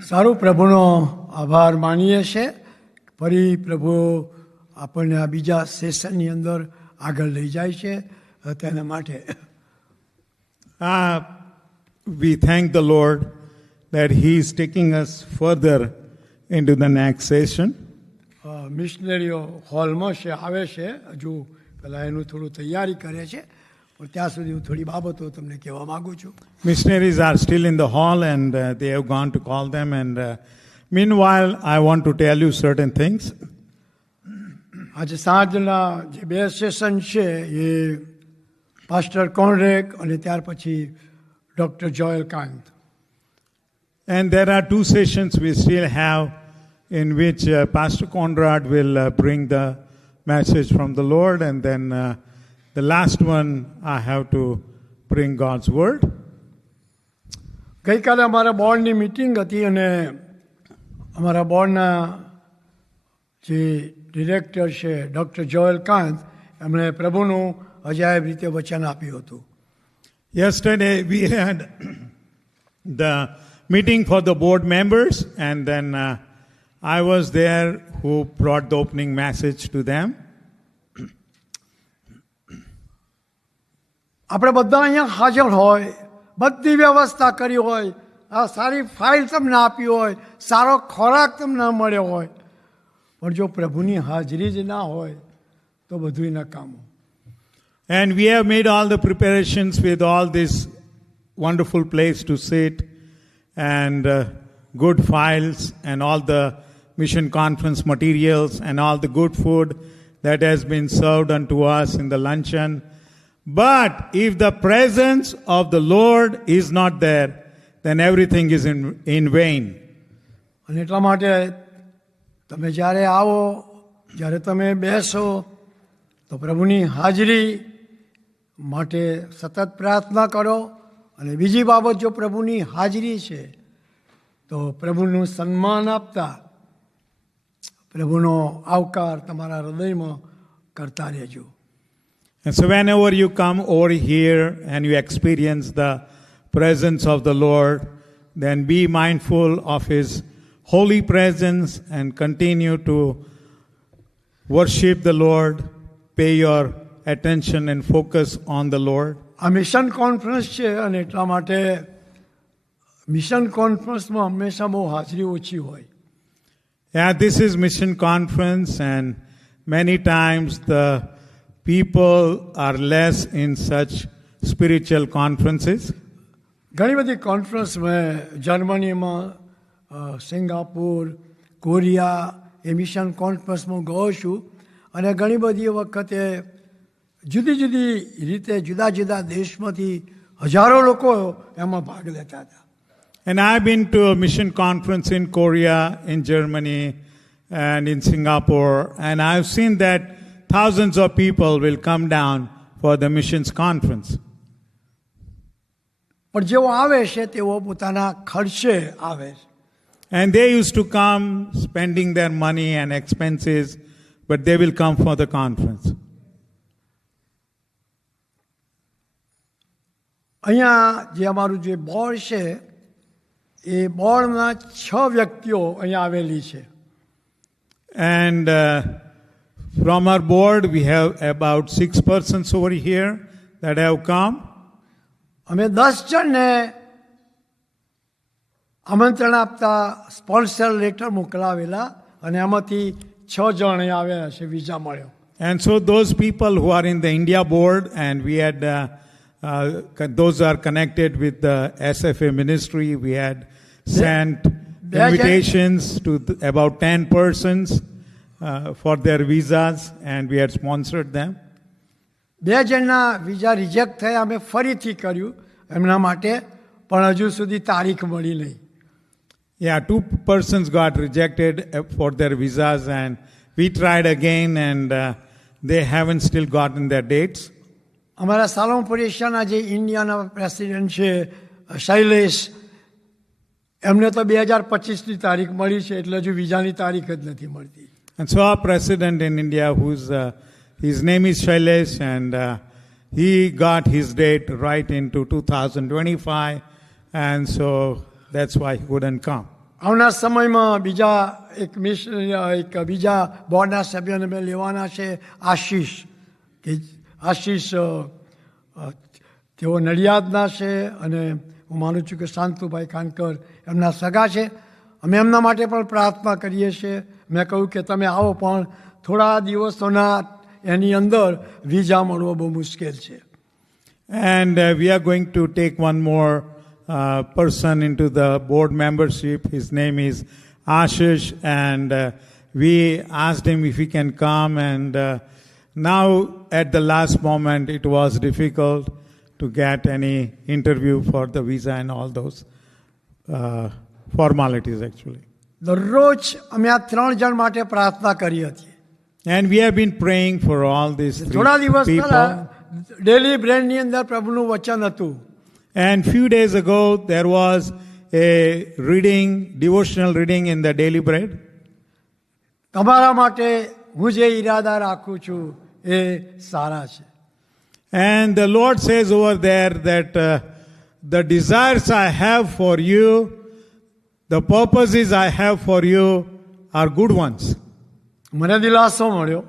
સારું, પ્રભુનો આભાર માનીએ છીએ. ફરી પ્રભુ આપણને આ બીજા સેશનની અંદર આગળ લઈ જાય છે તેના માટે We thank the Lord that He is taking us further into the next session. મિશનરીઓ હોલમાં છે, આવે છે, હજુ પહેલાં એનું થોડું તૈયારી કરે છે, પણ ત્યાં સુધી હું થોડી બાબતો તમને કહેવા માગું છું. Missionaries are still in the hall and they have gone to call them, and meanwhile I want to tell you certain things. આજે સાંજના જે બે સેશન છે એ પાસ્ટર કોનરેક અને ત્યાર પછી doctor Joel Kant. And there are two sessions we still have in which Pastor Conrad will bring the message from the Lord, and then the last one I have to bring God's word. ગઈકાલે અમારા બોર્ડની meeting હતી અને અમારા બોર્ડના જે director છે doctor Joel કાંત, એમણે પ્રભુનું અજાયબ રીતે વચન આપ્યું હતું. Yesterday we had the meeting for the board members, and then I was there who brought the opening message to them. આપણે બધા અહીંયા હાજર હોય, બધી વ્યવસ્થા કરી હોય, આ સારી ફાઇલ તમને આપી હોય, સારો ખોરાક તમને મળ્યો હોય, પણ જો પ્રભુની હાજરી જ ના હોય તો બધું નકામું. And we have made all the preparations with all this wonderful place to sit and good files and all the mission conference materials and all the good food that has been served unto us in the luncheon. But if the presence of the Lord is not there, then everything is in vain. અને એટલા માટે તમે જ્યારે આવો, જ્યારે તમે બેસો, તો પ્રભુની હાજરી માટે સતત પ્રાર્થના કરો. અને બીજી બાબત, જો પ્રભુની હાજરી છે તો પ્રભુનું સન્માન આપતા પ્રભુનો આવકાર તમારા હૃદયમાં કરતા રહેજો. And so whenever you come over here and you experience the presence of the Lord, then be mindful of His holy presence and continue to worship the Lord, pay your attention and focus on the Lord. આ mission conference છે અને એટલા માટે mission કોન્ફરન્સમાં હંમેશા બહુ હાજરી ઓછી હોય. Yeah, this is mission conference, and many times the people are less in such spiritual conferences. ઘણી બધી કોન્ફરન્સ મેં જર્મનીમાં, સિંગાપુર, કોરિયા એ મિશન કોન્ફરન્સમાં ગયો છું અને ઘણી બધી વખતે જુદી જુદી રીતે જુદા જુદા દેશમાંથી હજારો લોકો એમાં ભાગ લેતા હતા. And I've been to a mission conference in Korea, in Germany, and in Singapore, and I've seen that thousands of people will come down for the missions conference. પણ જેઓ આવે છે તેઓ પોતાના ખર્ચે આવે. And they used to come spending their money and expenses, but they will come for the conference. અહીંયા જે અમારું જે બોર્ડ છે એ બોર્ડના 6 વ્યક્તિઓ અહીંયા આવેલી છે. And from our board, we have about 6 persons over here that have come. અમે 10 જણને આમંત્રણ આપતા સ્પોન્સર લેટર મોકલાવેલા અને એમાંથી 6 જણ અહીંયા આવ્યા છે, વિઝા મળ્યો. And so those people who are in the India board, and we had those are connected with the SFA ministry, we had sent invitations to about 10 persons for their visas, and we had sponsored them. 2 જણના visa reject થયા, અમે ફરીથી કર્યું એમના માટે, પણ હજુ સુધી તારીખ મળી નહીં. Yeah, 2 persons got rejected for their visas, and we tried again, and they haven't still gotten their dates. અમારા સાલોમ પરેશિયાના જે ઇન્ડિયાના પ્રેસિડેન્ટ છે શૈલેષ, એમને તો 2025ની તારીખ મળી છે, એટલે હજુ વિઝાની તારીખ જ નથી મળતી. And so our president in India, his name is Shailesh, and he got his date right into 2025, and so that's why he couldn't come. આવનાર સમયમાં બીજા એક બીજા બોર્ડના સભ્યને મેં લેવાના છે, આશીષ, કે આશીષ તેઓ નડિયાદના છે અને હું માનું છું કે શાંતુભાઈ કાનકર એમના સગા છે. અમે એમના માટે પણ પ્રાર્થના કરીએ છીએ. મેં કહ્યું કે તમે આવો, પણ થોડા દિવસોના એની અંદર વિઝા મળવો બહુ મુશ્કેલ છે. And we are going to take one more person into the board membership. His name is Ashish, and we asked him if he can come, and now at the last moment it was difficult to get any interview for the visa and all those formalities actually. દરરોજ અમે આ 3 જણ માટે પ્રાર્થના કરી હતી. And we have been praying for all these થોડા દિવસ three પહેલા people. ડેલી બ્રેડની અંદર પ્રભુનું વચન હતું. And few days ago there was a reading, devotional reading in the Daily Bread. તમારા માટે હું જે ઈરાદા રાખું છું એ સારા છે. And the Lord says over there that the desires I have for you, the purposes I have for you are good ones. મને દિલાસો મળ્યો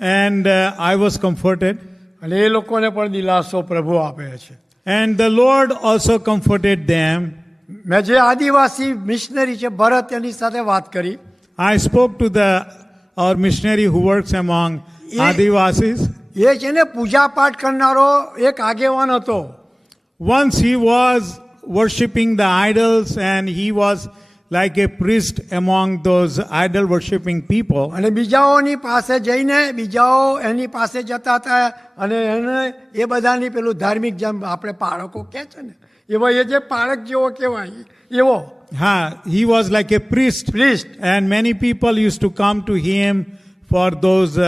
And I was comforted. અને એ લોકોને પણ દિલાસો પ્રભુ આપે છે. And the Lord also comforted them. મેં જે આદિવાસી મિશનરી છે ભરત, એની સાથે વાત કરી. I spoke to our missionary who works among Adivasis. એ છે ને પૂજા પાઠ કરનારો એક આગેવાન હતો. Once he was worshipping the idols, and he was like a priest among those idol worshipping people. અને બીજાઓની પાસે જઈને બીજાઓ એની પાસે જતા હતા અને એને એ બધાની પેલું ધાર્મિક, જેમ આપણે પાળકો કહે છે ને, એવો એ જે પાળક જેવો કહેવાય એવો. He was like a priest. And many people used to come to him for those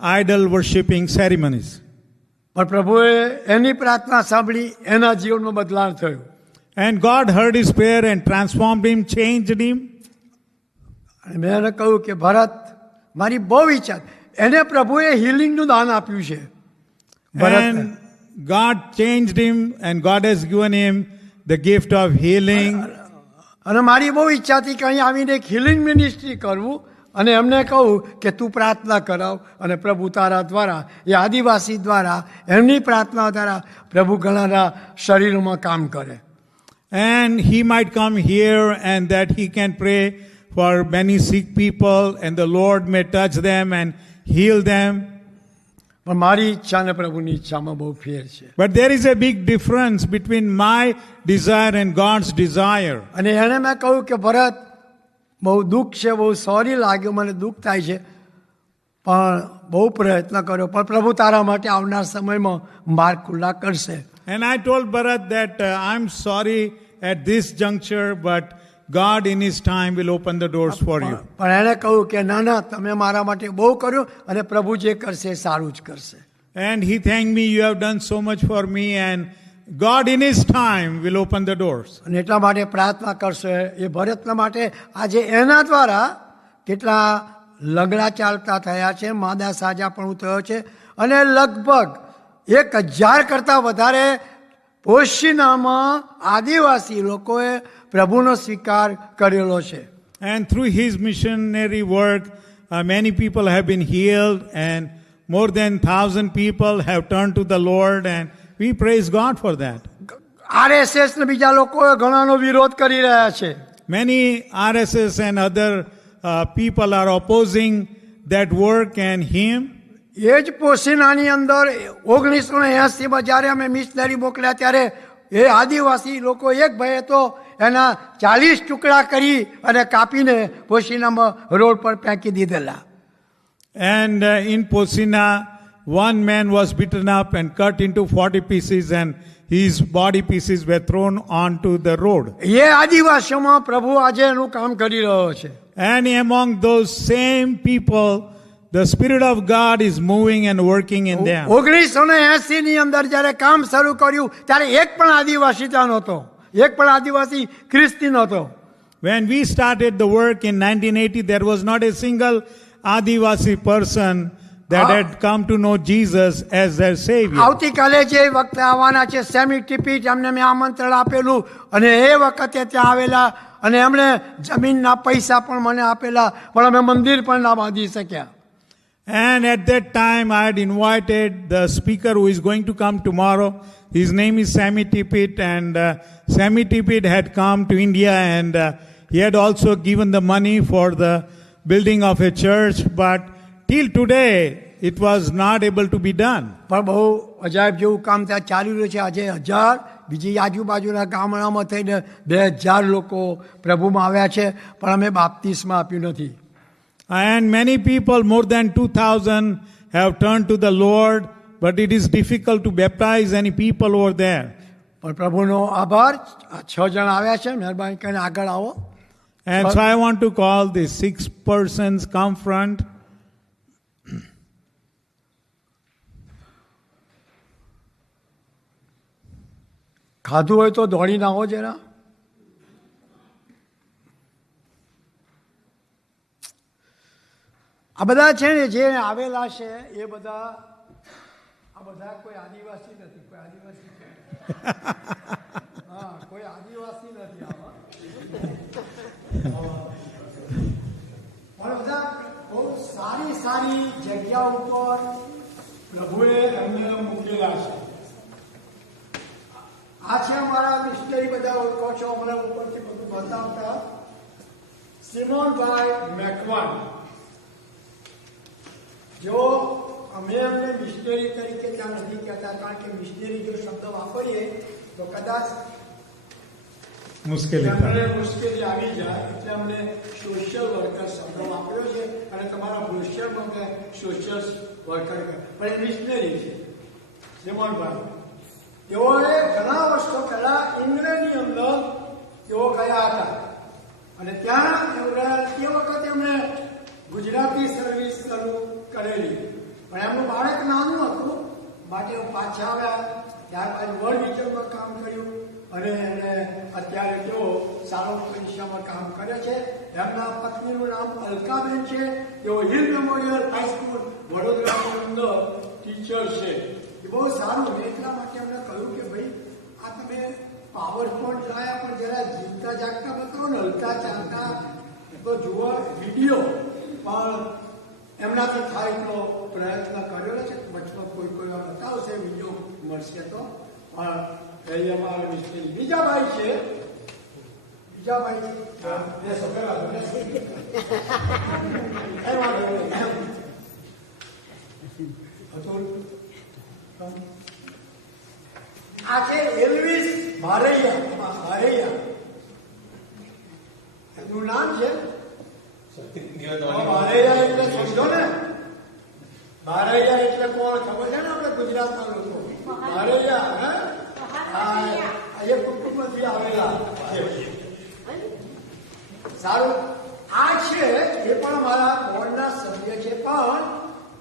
idol worshipping ceremonies. પણ પ્રભુએ એની પ્રાર્થના સાંભળી, એના જીવનમાં બદલાવ થયું. And God heard his prayer and transformed him, changed him. અને મેં એને કહ્યું કે ભરત, મારી બહુ ઈચ્છા, એને પ્રભુએ હિલિંગનું દાન આપ્યું છે. And God changed him, and God has given him the gift of healing. અને મારી બહુ ઈચ્છા હતી કે અહીં આવીને એક હિલિંગ મિનિસ્ટ્રી કરવું, અને એમને કહું કે તું પ્રાર્થના કરાવ, અને પ્રભુ તારા દ્વારા, એ આદિવાસી દ્વારા, એમની પ્રાર્થના દ્વારા પ્રભુ ઘણાના શરીરોમાં કામ કરે. And he might come here and that he can pray for many sick people, and the Lord may touch them and heal them. પણ મારી ઈચ્છા ને પ્રભુની ઈચ્છામાં બહુ ફેર છે. But there is a big difference between my desire and God's desire. અને એને મેં કહ્યું કે ભરત, બહુ દુઃખ છે, બહુ સોરી લાગ્યું, મને દુઃખ થાય છે, પણ બહુ પ્રયત્ન કર્યો, પણ પ્રભુ તારા માટે આવનાર સમયમાં માર્ગ ખુલ્લા કરશે. And I told Bharat that I'm sorry at this juncture, but God in his time will open the doors for you. પણ એને કહ્યું કે ના ના, તમે મારા માટે બહુ કર્યું, અને પ્રભુ જે કરશે એ સારું જ કરશે. And he thanked me, you have done so much for me, and God in his time will open the doors. અને એટલા માટે પ્રાર્થના કરશે એ ભરતના માટે. આજે એના દ્વારા કેટલા લંગડા ચાલતા થયા છે, માદા સાજા પણ થયો છે, અને લગભગ 1000 કરતાં વધારે પોશીનામાં આદિવાસી લોકોએ પ્રભુનો સ્વીકાર કરેલો છે. And through his missionary work, many people have been healed, and more than 1,000 people have turned to the Lord, and we praise God for that. RSS ને બીજા લોકોએ ઘણાનો વિરોધ કરી રહ્યા છે. Many RSS and other people are opposing that work and him. એ જ પોશીનાની અંદર 1980માં જ્યારે અમે મિશનરી મોકલ્યા, ત્યારે એ આદિવાસી લોકો એક ભાઈએ તો એના 40 ટુકડા કરી અને કાપીને પોશીનામાં રોડ પર ફેંકી દીધેલા. And in Posina, one man was beaten up and cut into 40 pieces, and his body pieces were thrown onto the road. એ આદિવાસીઓમાં પ્રભુ આજે એનું કામ કરી રહ્યો છે. And among those same people, the Spirit of God is moving and working in them. 1980 ની અંદર જ્યારે કામ શરૂ કર્યું, ત્યારે એક પણ આદિવાસી ત્યાં નહોતો, એક પણ આદિવાસી ખ્રિસ્તી નહોતો. When we started the work in 1980, there was not a single Adivasi person that had come to know Jesus as their Savior. આવતીકાલે જે વખતે આવવાના છે સેમી ટિપિટ એમને મેં આમંત્રણ આપેલું અને એ વખતે ત્યાં આવેલા અને એમણે જમીનના પૈસા પણ મને આપેલા પણ અમે મંદિર પણ ના બાંધી શક્યા. And at that time, I had invited the speaker who is going to come tomorrow. His name is Sammy Tippett, and Sammy Tippett had come to India, and he had also given the money for the building of a church, but till today, it was not able to be done. પણ બહુ અજાયબ જેવું કામ ત્યાં ચાલી રહ્યું છે. આજે 1000 બીજી આજુબાજુના ગામડામાં થઈને 2000 લોકો પ્રભુમાં આવ્યા છે પણ અમે બાપ્તિસ્મા આપ્યું નથી. And many people, more than 2,000, have turned to the Lord, but it is difficult to baptize any people over there. પણ પ્રભુનો આભાર. 6 જણ આવ્યા છે. મહેરબાની કરીને આગળ આવો. And so I want to call the 6 persons come front. ખાધું હોય તો દોડી ના આવો જરા. આ બધા છે ને જે આવેલા છે એ બધા આ બધા કોઈ આદિવાસી નથી. કોઈ આદિવાસી હા કોઈ આદિવાસી નથી આમાં. પણ બધા બહુ સારી સારી જગ્યા ઉપર પ્રભુએ એમને મૂકેલા છે. આ છે અમારા મિસ્ટરી બધા ઓળખો છો અમને ઉપરથી બધું બતાવતા સિમોનભાઈ મેકવાન. જો અમે એમને મિસ્ટરી તરીકે ત્યાં નથી કહેતા કારણ કે મિસ્ટરી જો શબ્દ વાપરીએ તો કદાચ મુશ્કેલી આવી જાય એટલે અમને સોશિયલ વર્કર શબ્દ વાપર્યો છે અને તમારા બ્રોશરમાં કે સોશિયલ વર્કર પણ એ મિશનરી છે સિમોનભાઈ. તેઓએ ઘણા વર્ષો પહેલા ઇંગ્લેન્ડની અંદર તેઓ ગયા હતા અને ત્યાં તે વખતે એમણે ગુજરાતી સર્વિસ શરૂ કરેલી પણ એમનું બાળક નાનું હતું માટે પાછા આવ્યા. ત્યારબાદ વર્લ્ડ વિઝનમાં કામ કર્યું અને એને અત્યારે તેઓ સારો પરીક્ષામાં કામ કરે છે. એમના પત્નીનું નામ અલકાબેન છે. તેઓ હિલ મેમોરિયલ હાઈસ્કૂલ વડોદરાની અંદર ટીચર છે. એ બહુ સારું. એટલા માટે એમને કહ્યું કે ભાઈ આ તમે પાવર પોઈન્ટ લાયા પણ જરા જીવતા જાગતા બતાવો ને હલતા ચાલતા તો જુઓ વિડીયો પણ એમનાથી થાય એટલો પ્રયત્ન કર્યો છે. વચમાં કોઈ વાર બતાવશે વિડીયો મળશે તો. પણ એ અમારા મિસ્ત્રી બીજા ભાઈ છે. બીજા ભાઈ આ છે એલ્વિસ ભારૈયા. એમનું નામ છે ભારૈયા. એટલે સમજો ને ભારૈયા એટલે કોણ ખબર છે ને આપણે ગુજરાતના લોકો. ભારૈયા એ કુટુંબમાંથી આવેલા સારું. આ છે એ પણ અમારા બોર્ડના સભ્ય છે પણ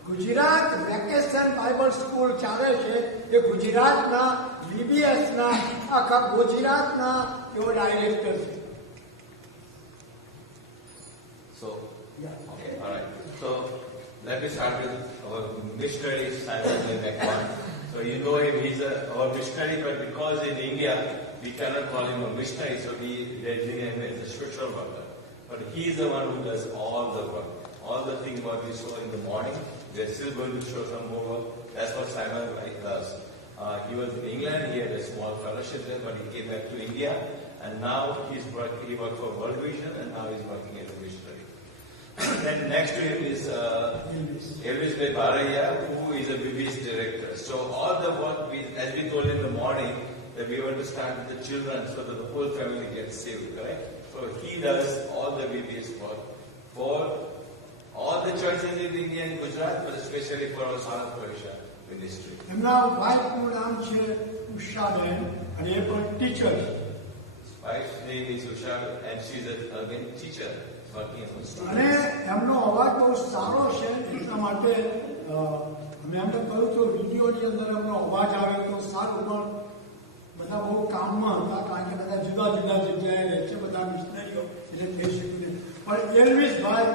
ગુજરાત વેકેશન બાઇબલ સ્કૂલ ચાલે છે એ ગુજરાતના બીબીએસના આખા ગુજરાતના એવો ડાયરેક્ટર છે. So, okay, all right. So, let me start with our missionary Simon Mekwon. So, you know him, he's our missionary, but because in India, we cannot call him a missionary, so we designate him as a spiritual worker. But he is the one who does all the work. All the things what we saw in the morning, they're still going to show some more work. That's what Simon does. He was in England, he had a small fellowship there, but he came back to India, and now he worked for World Vision, and now he's working as a missionary. Then next to him is Elvis Baraya, who is a BBS director. So all the work, as we told in the morning, that we want to start with the children so that the whole family gets saved, correct? So he does all the BBS work for all the churches in India and Gujarat, but especially for our South Croatia ministry. એમના વાઇફનું નામ છે ઉષાબેન અને એ પણ teacher છે. Wife's name is Usha and she's again teacher working as a student. અને એમનો અવાજ બહુ સારો છે એટલા માટે અમે એમને કહ્યું તો વિડીયોની અંદર એમનો અવાજ આવે તો સારું. પણ બધા બહુ કામમાં હતા કારણ કે બધા જુદા જુદા જગ્યાએ રહે છે બધા મિશનરીઓ એટલે થઈ શક્યું નહીં. પણ એલ્વિસ ભાઈ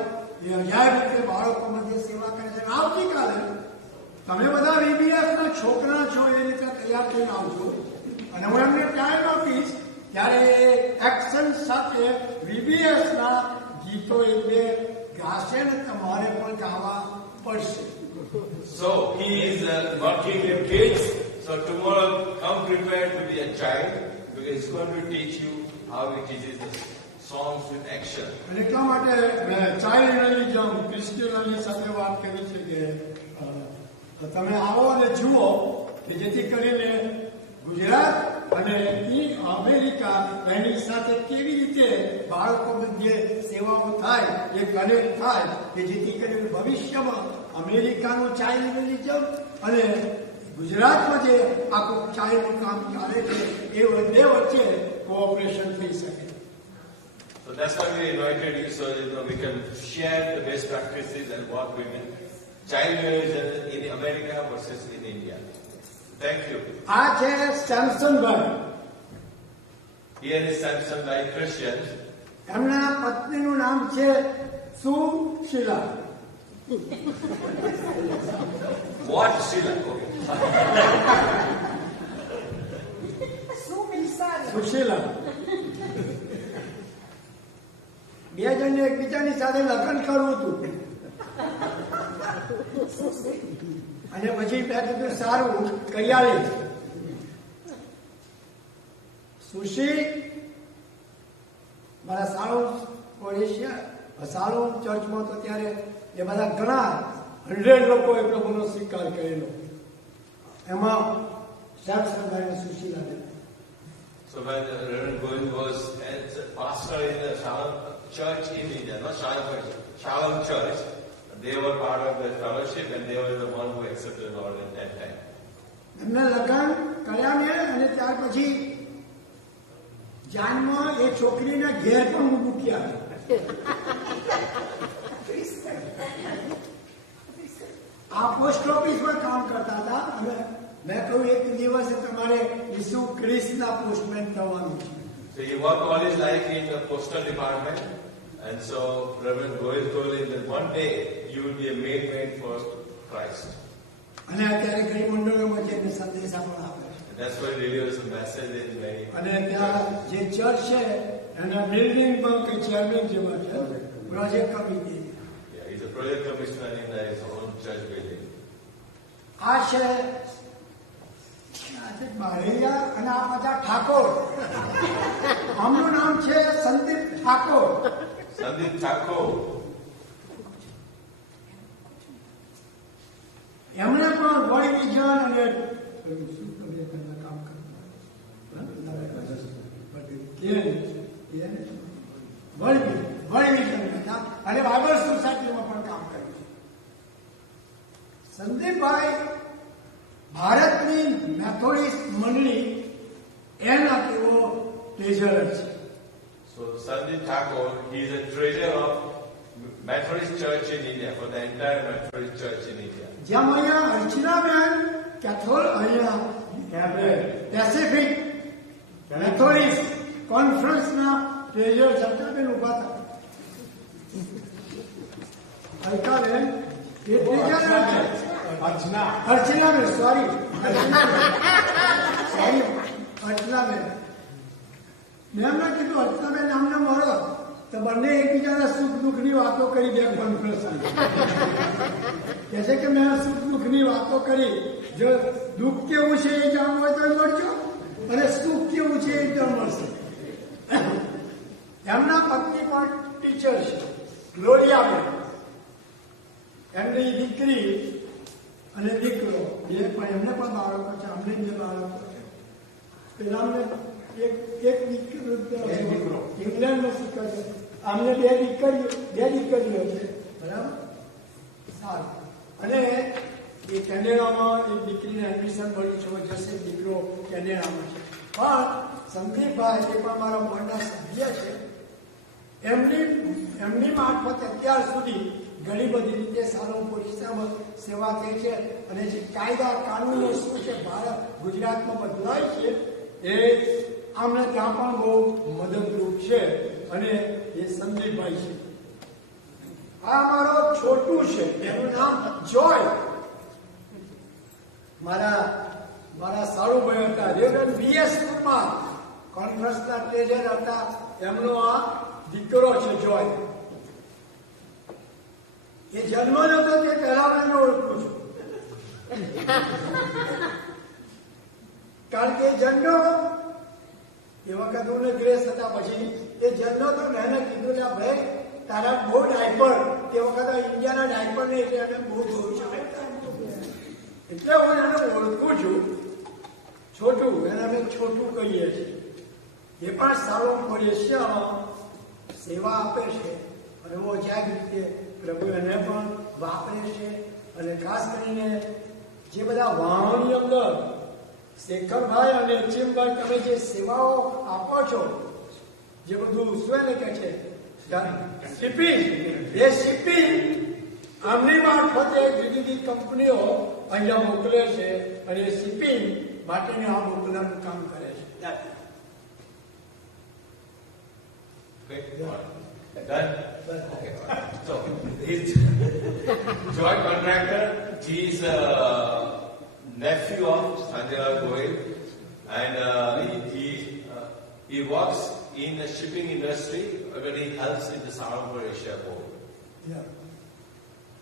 એ અજાયબ રીતે બાળકો મધ્ય સેવા કરે છે. આવતીકાલે તમે બધા VBS ના છોકરા છો એ રીતે તૈયાર થઈને આવજો અને હું એમને ટાઈમ આપીશ ત્યારે એક્શન સાથે VBS ના ગીતો એટલે ગાશે ને તમારે પણ ગાવા પડશે. So he is working with kids. So tomorrow come prepared to be a child because he's going to teach you how he teaches the songs with action. અને એટલા માટે મેં ચાઇલ્ડ ક્રિસ્ટિયનની સાથે વાત કરી છે કે તમે આવો અને જુઓ કે જેથી કરીને ગુજરાત અને અમેરિકા એની સાથે કેવી રીતે બાળકો જે સેવાઓ થાય એ કનેક્ટ થાય કે જેથી કરીને ભવિષ્યમાં અમેરિકાનું ચાઇલ્ડિઝમ અને ગુજરાતમાં જે આખું ચાઇલ્ડનું કામ ચાલે છે એ બે વચ્ચે કોઓપરેશન થઈ શકે. So that's why we invited you so we can share the best practices and what women child marriage in America versus in India. Thank you. આ છે સેમસનભાઈ. Here is Samson by Christian. એમના પત્નીનું નામ છે Sushila. What Sheila? Okay. Sushila. બે જણને એકબીજાની સાથે લગ્ન કરવું હતું અને પછી મેં કીધું સારું કૈયાળી. સુશી મારા સાળું ચર્ચમાં તો ત્યારે એ બધા ઘણા 100 લોકોએ પ્રભુનો સ્વીકાર કરેલો. એમાં સેમસનભાઈ Sushila. So when Reverend Govind was as a pastor in the Shalom church in India, not Shalom church, they were part of the fellowship and they were the one who accepted the Lord at that time. એમને લગ્ન કર્યા મેં અને ત્યાર પછી જાનમાં એ છોકરીને ઘેર પણ મૂક્યા. આ પોસ્ટ ઓફિસમાં કામ કરતા હતા અને મેં કહ્યું એક દિવસે તમારે ઈસુ ખ્રિસ્તના પોસ્ટમેન થવાનું છે. So he worked all his life in the postal department, and so Reverend Govind told him that one day you will be a maid for Christ. અને અત્યારે ઘણી મંડળોમાં છે એને સંદેશા પણ આપે છે. That's why he delivers a message in many. અને ત્યાં જે ચર્ચ છે એના બિલ્ડિંગ પણ કઈ ચેરમેન જેવા છે, project committee. Yeah, he's a project commissioner in his own church building. આ છે બારૈયા અને આ બધા ઠાકોર. આમનું નામ છે સંદીપ ઠાકોર. Sandeep Thakur. એમણે પણ વર્લ્ડ વિઝન અને કામ વર્લ્ડ વિઝન અને બાઇબલ સોસાયટીમાં પણ કામ કર્યું છે. સંદીપભાઈ ભારતની મેથોડિસ્ટ મંડળી એના તેઓ ટ્રેઝરર છે. So Sandeep Thakur, he is a treasurer of Methodist Church in India, for the entire Methodist Church in India. જેમ અહીંયા અર્ચનાબેન કેથોલ અહીંયા પેસિફિક મેથોડિસ્ટ કોન્ફરન્સના ટ્રેઝરર સરકારબેન ઉભા હતા. અલકાબેન એ ટ્રેઝરર છે. અર્ચનાબેન સોરી અર્ચનાબેન. મેં એમને કીધું અર્ચનાબેન અમને મળો તો બંને એકબીજાના સુખ દુઃખની વાતો કરી દે કોન્ફરન્સ. કે છે કે મેં સુખ દુઃખની વાતો કરી, જો દુઃખ કેવું છે એ જાણવું હોય તો મળજો અને સુખ કેવું છે એ પણ મળશે. એમના પત્ની પણ ટીચર છે, ગ્લોરિયાબેન. એમની દીકરી અને દીકરો એ પણ એમને પણ બાળકો છે, અમને જે બાળકો છે. પેલા અમને એક દીકરો ઇંગ્લેન્ડમાં શીખે છે, અમને બે દીકરીઓ છે. બરાબર, સારું. અને એ કેનેડામાં એક દીકરીને એડમિશન મળી છે, જશે દીકરો કેનેડામાં છે. પણ સંદીપભાઈ એ પણ મારા બોર્ડના સભ્ય છે. એમની મારફત અત્યાર સુધી ઘણી બધી રીતે સારો પોલીસમાં સેવા થઈ છે અને જે કાયદા કાનૂનો શું છે ભારત ગુજરાતમાં બદલાય છે એ આમને ત્યાં પણ બહુ મદદરૂપ છે અને એ સંદીપભાઈ છે. આ મારો છોટું છે, એનું નામ જોય. મારા સાળુભાઈ હતા, રેવરેન્ડ વીએસ કુમાર, કોન્ફરન્સના ટ્રેઝર હતા, એમનો આ દીકરો છે જોય. એ જન્મ નતો તે પહેલા મેં ઓળખું છું, કારણ કે જન્મ એ વખત હું ગ્રેસ હતા. પછી એ જન્મ તો મેં કીધું કે ભાઈ તારા બહુ ડાયપર, તે વખત ઇન્ડિયાના ડાયપર ને એટલે એને બહુ જોયું છે, એટલે હું એને ઓળખું છું. છોટું, એને અમે છોટું કહીએ છીએ. એ પણ સારો પરેશિયામાં સેવા આપે છે અને બહુ જાગૃત રીતે પ્રભુ એને પણ વાપરે છે. અને ખાસ કરીને જે બધા વાહનની અંદર શેખરભાઈ અને ચીમભાઈ તમે જે સેવાઓ આપો છો, જે બધું શું કે છે શિપિંગ, એ શિપિંગ આમની મારફતે જુદી જુદી કંપનીઓ અહીંયા મોકલે છે અને એ શિપિંગ માટેને આ મોકલવાનું કામ કરે છે. Done? Okay. So, he's Joy Contractor. He's a nephew of Sanjay Goyal, and he works in the shipping industry, but he helps in the Saharanpur Asia port.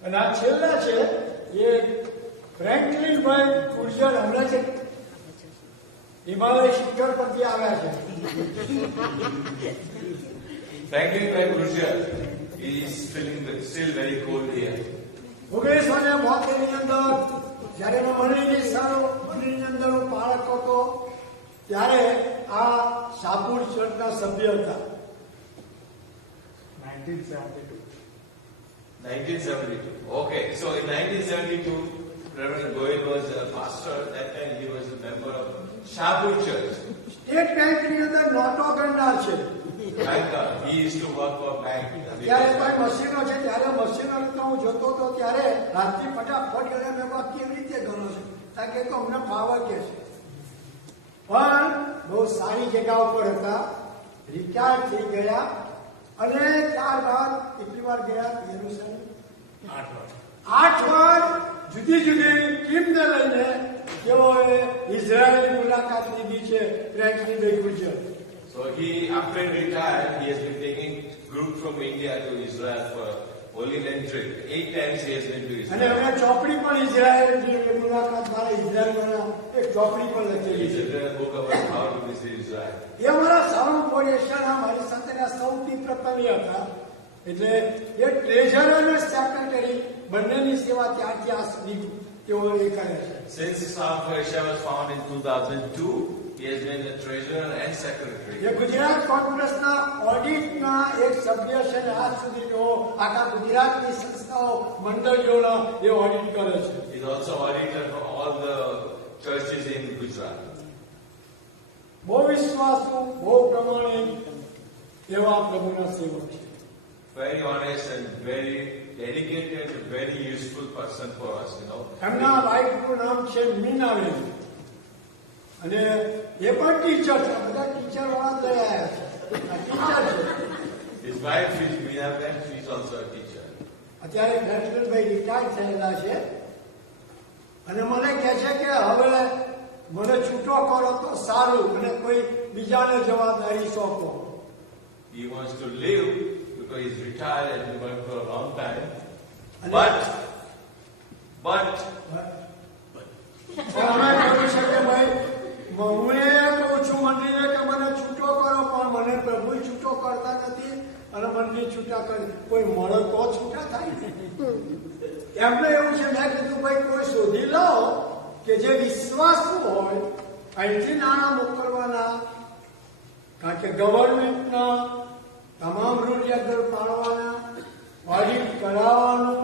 અને આ છેલ્લા છે એ ફ્રેન્કલિનભાઈ ગુર્જર, હમણાં છે હિમાલય શિખર પરથી આવ્યા છે. Franklin Bhai Gurjar is feeling still very cold here. 1972 ની અંદર જયારે મંડળીની અંદર હું બાળક હતો, ત્યારે આ સાપુર ચર્ચના સભ્ય હતા. 1972. Okay, so in 1972, Reverend Goyal was a pastor. At that time, he was a member of Shapur Church. State બેંકની અંદર નોટો ગણનાર છે. He used to work for bank. ત્યારે કોઈ મશીનો છે, ત્યારે મશીનો હું જોતો હતો, ત્યારે રાતથી ફટાફટ ગણે. મેં કેવી રીતે ગણો છો? કારણ કે તો અમને ફાવર કે છે, પણ બહુ સારી જગ્યા ઉપર હતા. રિટાયર થઈ ગયા અને ત્યારબાદ કેટલી વાર ગયા યરુશલેમ? 8 વાર જુદી જુદી ટીમને લઈને તેઓએ ઇઝરાયલની મુલાકાત લીધી છે. ફ્રેન્કલિન ભાઈ Gurjar. So after retired, he has been taking group from India to Israel for Holy Land trip. 8 times he has been to અને Israel. અમે ચોપડી પણ ઇઝરાયલની મુલાકાત મારા ઇઝરાયલના એક ચોપડી પણ લખેલી He છે. has written a book about how to visit Israel. એ અમારા સાવરણપુર એશિયાના મારી સાથેના સૌથી પ્રથમ હતા. એટલે એ ટ્રેઝરર અને સેક્રેટરી બંનેની સેવા ત્યારથી આ સુધી તેઓ એ કરે છે. Since Saharanpur Asia was found in 2002, he has been the treasurer and secretary. એ ગુજરાત કોંગ્રેસના ઓડિટના એક સભ્ય છે અને આજ સુધી તેઓ આખા ગુજરાતની સંસ્થાઓ મંડળીઓના એ ઓડિટ કરે છે. He is also auditor for all the churches in Gujarat. બહુ વિશ્વાસુ, બહુ પ્રમાણિક એવા પ્રભુના સેવક છે. Very honest and very dedicated, very useful person for us, you know. એમના વાઇફનું નામ છે મીનાબેન અને એ પણ ટીચર છે. બધા ટીચર વાળા જ લઈ આવ્યા છે. આ ટીચર છે. His wife is Meena Ben, she is also a teacher. અત્યારે ફ્રેન્કલિનભાઈ રિટાયર થયેલા છે અને મને કહે છે કે હવે મને છૂટો કરો તો સારું અને કોઈ બીજાને જવાબદારી સોંપો. He wants to live because he's retired and been working for a long time. But અમે કહ્યું છે કે ભાઈ હું એ કહું છું મંદિરે કે મને છૂટો કરો, પણ મને પ્રભુ છૂટો કરતા નથી અને મંદિર છૂટા કરે. કોઈ મળે તો છૂટા થાય ને. એમને એવું છે, મેં કીધું ભાઈ કોઈ શોધી લાવો કે જે વિશ્વાસુ હોય, અહીંથી નાણાં મોકલવાના, કારણ કે ગવર્મેન્ટના તમામ રૂલ રેગ્યુલેશન પાળવાના, ઓડિટ કરાવવાનું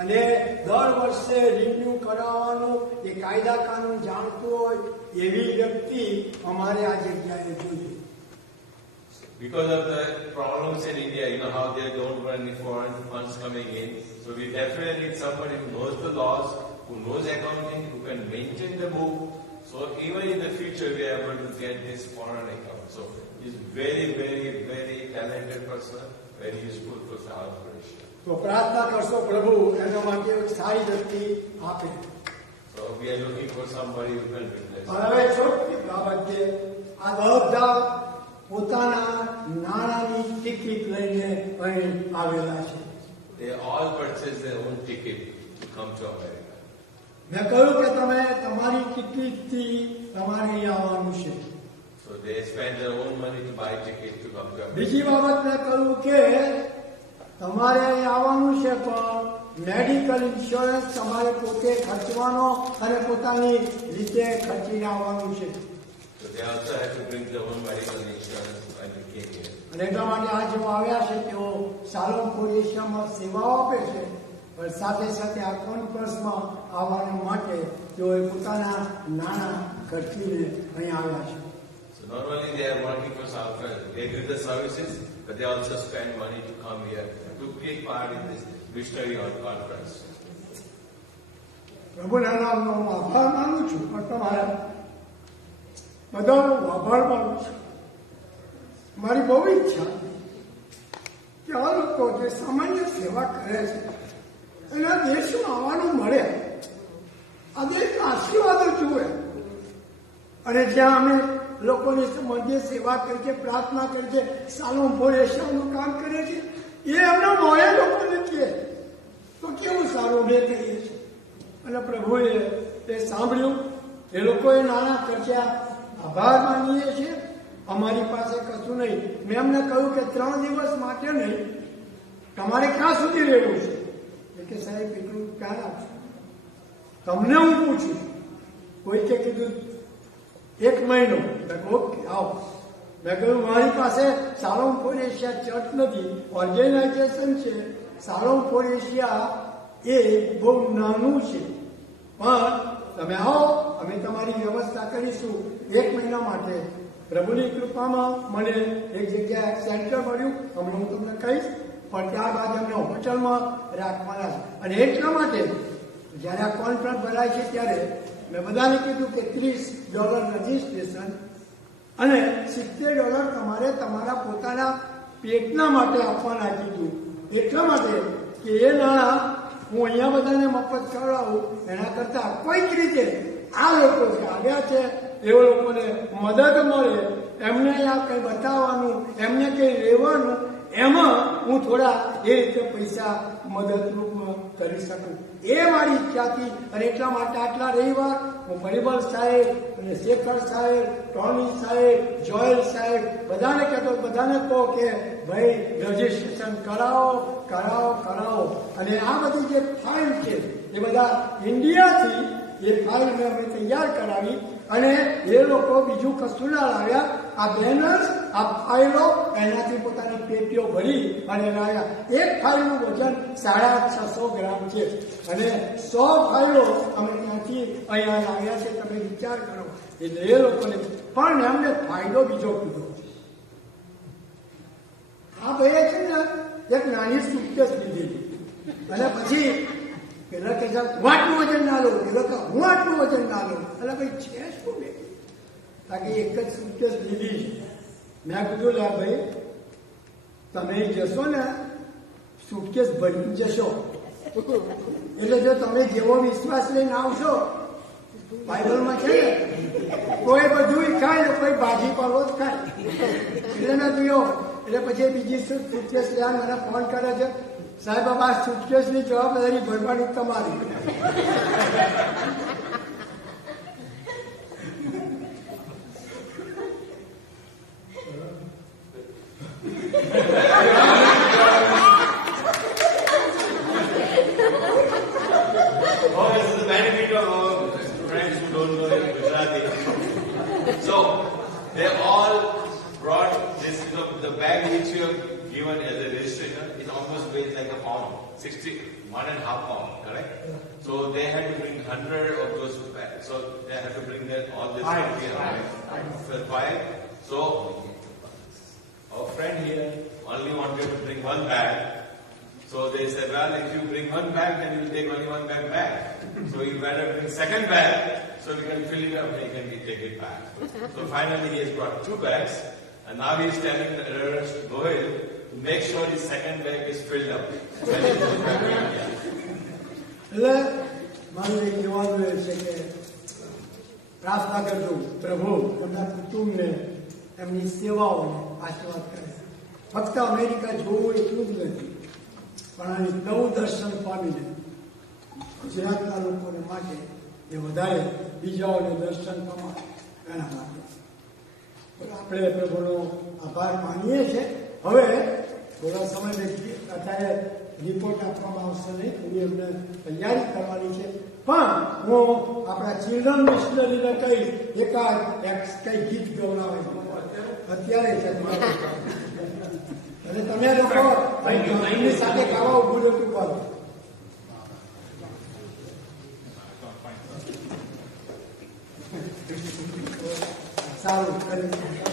અને દર વર્ષે રિન્યુ કરાવવાનું, એ કાયદા કાનૂન જાણતું હોય એવી વ્યક્તિ અમારે આ જગ્યાએ જોઈએ. Because of the problems in India, you know how they don't want any foreign funds coming in. So we definitely need somebody who knows the laws, who knows accounting, who can maintain the book. So even in the future, we are able to get this foreign account. So He's very, very, very talented person, very useful for South Malaysia. તો પ્રાર્થના કરશો પ્રભુ એના માટે એક સારી વ્યક્તિ આપે. So we are looking for somebody who can replace him. હવે છોકરી બાબત છે, આ બધા પોતાના નાણાંની ટિકિટ લઈને અહીં આવેલા છે. They all purchase their own ticket to come to America. મેં કહ્યું કે તમે તમારી ટિકિટથી તમારે અહીં આવવાનું છે. So they spend their own money to buy ticket to come to America. બીજી બાબત મેં કહ્યું કે તમારે અહીં આવવાનું છે પણ મેડિકલ ઇન્સ્યોરન્સ તમારે પોતે ખર્ચવાનો અને પોતાની રીતે ખર્ચીને આવવાનું છે. So they also have to bring their own medical insurance when they came here. અને એટલા માટે આ જેઓ આવ્યા છે તેઓ સાલોમ એશિયામાં સેવાઓ આપે છે, પણ સાથે સાથે આ કોન્ફરન્સમાં આવવા માટે તેઓએ પોતાના નાણાં ખર્ચીને અહીં આવ્યા છે. So not only they are working for Southwest, they do the services, but they also spend money to come here to take part in this missionary conference. પ્રભુના નામનો હું આભાર માનું છું, પણ તમારા બધાનો આભાર માનું છું. મારી બહુ ઈચ્છા કે આ લોકો જે સામાન્ય સેવા કરે છે એના દેશમાં આવવાનું મળે, આ દેશના આશીર્વાદો જુએ, અને જ્યાં અમે લોકોની સમજીએ સેવા કરીએ છીએ, પ્રાર્થના કરીએ છીએ, સાલોમ એશિયાનું કામ કરીએ છીએ, એ એમના મોએ લોકોને કહે તો કેવું સારું મેં કહીએ છીએ. અને પ્રભુએ એ સાંભળ્યું, એ લોકોએ નાણાં ખર્ચ્યા, આભાર માનીએ છીએ. અમારી પાસે કશું નહીં. મેં એમને કહ્યું કે 3 દિવસ માટે નહીં, તમારે ક્યાં સુધી રહેવું છે? એ કે સાહેબ એટલું ક્યાં આવશે? તમને હું પૂછું. કોઈ કે કીધું 1 મહિનો. ઓકે આવો. મેં કહ્યું મારી પાસે સાલોમ એશિયા ચર્ચ નથી, ઓર્ગેનાઇઝેશન છે. સાલોમ એશિયા એ બહુ નાનું છે, પણ તમે આવો, અમે તમારી વ્યવસ્થા કરીશું 1 મહિના માટે. પ્રભુની કૃપામાં મને એક જગ્યાએ સેન્ટર મળ્યું, હમણાં હું તમને કહીશ, પણ ત્યારબાદ અમને હોટલમાં રાખવાના છે. અને એટલા માટે જ્યારે આ કોન્ફરન્સ ભરાય છે ત્યારે મેં બધાને કીધું કે $30 રજીસ્ટ્રેશન અને $70 તમારે તમારા પોતાના પેટના માટે આપવાના કીધું. એટલા માટે કે એ નાણાં હું અહીંયા બધાને મફત કરાવું એના કરતા કોઈક રીતે આ લોકો જે આવ્યા છે એવો લોકોને મદદ મળે, એમને અહીંયા કંઈ બતાવવાનું, એમને કંઈ રહેવાનું, એમાં હું થોડા એ રીતે પૈસા મદદરૂપ કરી શકું, એ મારી ઈચ્છાથી. અને એટલા માટે આટલા રવિવાર હું પરિબળ સાહેબ અને શેખર સાહેબ, ટોની સાહેબ, જોયલ સાહેબ બધાને કહેતો, બધાને કહો કે ભાઈ રજીસ્ટ્રેશન કરાવો કરાવો કરાવો. અને આ બધી જે ફાઇલ છે એ બધા ઇન્ડિયાથી એ ફાઇલ મેં અમે તૈયાર કરાવી, અને એ લોકો બીજું કશું ના લાવ્યા, આ બેનર્સ, આ ફાઇલો, એનાથી પોતાની પેટીઓ ભરી અને લાવ્યા. એક ફાઇલનું વજન 650 ગ્રામ છે, અને 100 ફાઇલો અમે ત્યાંથી અહીંયા લાવ્યા છે. તમે વિચાર કરો. એટલે એ લોકોને પણ એમને ફાયદો બીજો કીધો. આ ભાઈએ છે ને એક નાની સુટકેસ લીધી, અને પછી પેલા કે હું આટલું વજન ના લઉં, પેલો કે હું આટલું વજન ના લઉં. એટલે ભાઈ છે શું બે? કારણ કે એક જ સુટકેસ લીધી. મેં કીધું લે ભાઈ તમે જશો ને સુટકેસ ભરી જશો, એટલે જો તમે જેવો વિશ્વાસ લઈને આવશો, બાઇબલમાં છે ને કોઈ બધું ખાય ને કોઈ ભાજી પાલો જ ખાય, એટલે નથી એવો. એટલે પછી બીજી સુટકેસ લેવા મને ફોન કરે છે, સાહેબ આ સુટકેસની જવાબદારી ભરવાની તમારી. So they all brought this, the bag which you have given as a registration is almost weighs like a pound, 1.5 pound, correct? So they had to bring 100 of those bags. So they had to bring that all this five. So our friend here only wanted to bring 1 bag. So they said, well, if you bring 1 bag, then you will take only 1 bag back. So you better bring 2nd bag, so we can fill it up and you can take it back. So finally he has brought 2 bags, And now he is telling the Reverend Goel to make sure his second bag is filled up. When he goes back to India. એટલે મારું એક કહેવાનું એ છે કે પ્રાર્થના કરજો પ્રભુ એમના કુટુંબને એમની સેવાઓને આશીર્વાદ કરે. ફક્ત અમેરિકા જોવું એટલું જ નથી, પણ આની નવું દર્શન પામીને ગુજરાતના લોકોને માટે એ વધારે બીજાઓને દર્શન પામે એના માટે આપણે પ્રભુનો આભાર માનીએ છીએ. હવે થોડા સમય અત્યારે રિપોર્ટ આપવામાં આવશે નહીં, એની અમને તૈયારી કરવાની છે. પણ હું આપણા ચિલ્ડ્રન મિશનરીને કહીશ એકાદ કઈ ગીત ગવડાવે અત્યારે છે. અને તમે લોકો એમની સાથે ગાવા ઉભું રહેતું કરો. સારું કરી